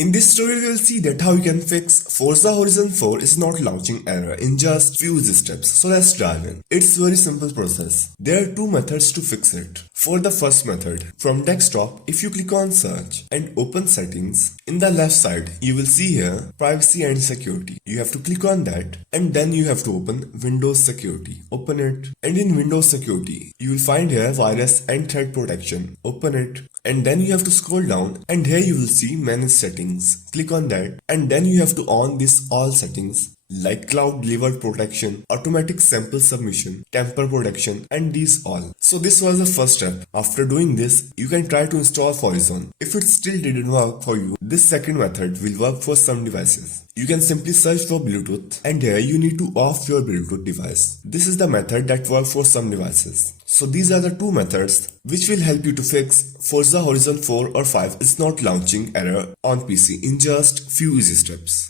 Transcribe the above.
In this tutorial, you will see that how you can fix Forza Horizon 4 is not launching error in just few easy steps. So let's dive in. It's very simple process. There are two methods to fix it. For the first method, from desktop, if you click on search and open settings, in the left side, you will see here privacy and security. You have to click on that and then you have to open Windows Security. Open it, and in Windows Security, you will find here virus and threat protection. Open it, and then you have to scroll down and here you will see manage settings. Click on that and then you have to on this all settings like cloud delivered protection, automatic sample submission, tamper protection, and these all. So this was the first step. After doing this, you can try to install Horizon. If it still didn't work for you, this second method will work for some devices. You can simply search for Bluetooth and here you need to off your Bluetooth device. This is the method that works for some devices. So these are the two methods which will help you to fix Forza Horizon 4 or 5 is not launching error on PC in just few easy steps.